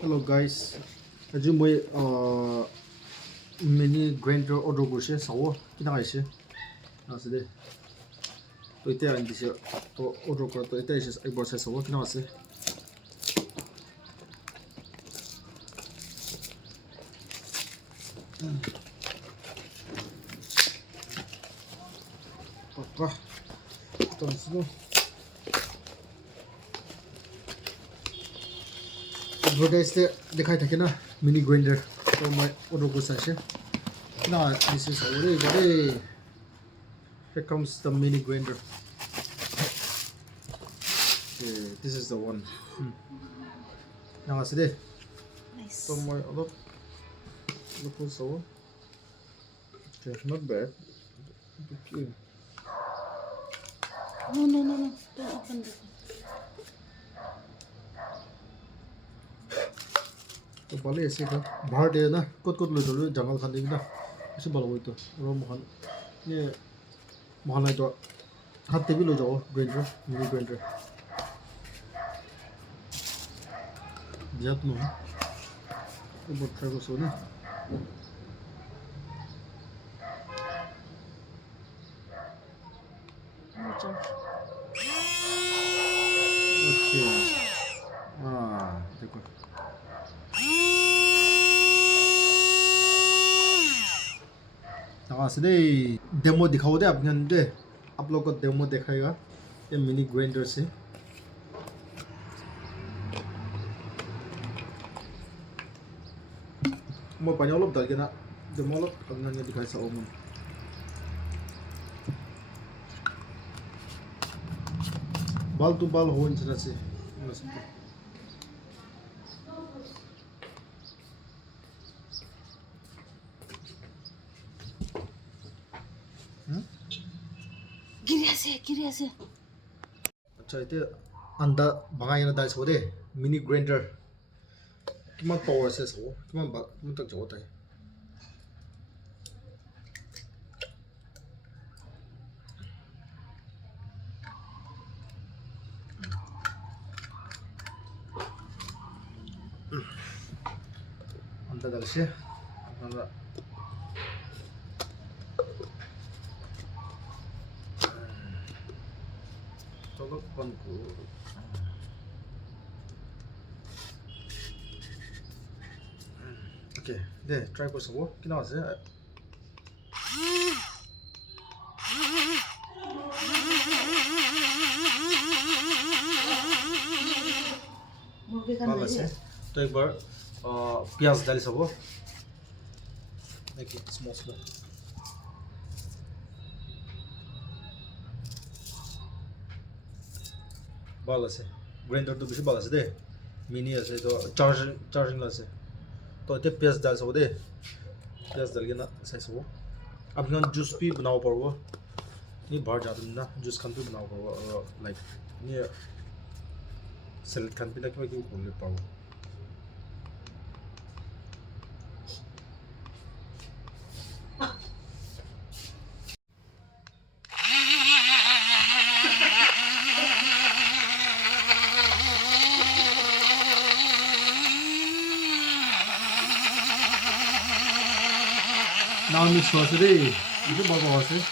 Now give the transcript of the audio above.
Hello guys. Aju moi mini grinder order kurse sawo kina kaise. Aside. To ite andi se to order kora to ite is ekbar se sawo kina ase. Papa. Tonsuno. Advertise te dikhai thake na mini grinder to moi order kursa ase. Kina this is already here comes the mini grinder. Okay, this is the one. Now aside. Nice. So my look so okay, not bad. Okay. No. Don't open the. तो बाले ऐसे का बाहर दे ना कुछ लो चलो जंगल खाने की ना ऐसे बाल हुई तो और मोहन ये मोहन है तो हाथ भी लो जाओ ग्राइंडर मिनी ग्राइंडर जात नो वो बहुत ट्राई को सोने ओके देखो डेमो दिखाओ दे आप लोग को डेमो दिखाएगा ये मिनी ग्राइंडर से मैं पानी वाला डाल के ना डेमो वाला अपना ये दिखाई साओ मैं बाल तो बाल हो इन तरह से गिरी से अच्छा इते अंडा बगाई ना दाइस होदे मिनी ग्राइंडर किमान पावर से सो किमान तक जाता है अंडा डाल से अंडा पंखु ओके दे ट्राई कर सबो किना आसे बाल आसे तो एक बार प्याज डाली सबो देखिए स्मॉल बाल আছে গ্রাইন্ডার তো বেশি বাল আছে দে মিনি আছে তো চার্জিং আছে तो इतने प्याज डाल सकते दे प्याज डाल के ना सही सब अब यहाँ जूस भी बनाओ पड़ो ये बाहर जाते हैं ना जूस खान भी बनाओ पड़ो और लाइक ये सैलेड खान भी ना क्यों बोलने पाओ Now mix was it? Itu bawa was it?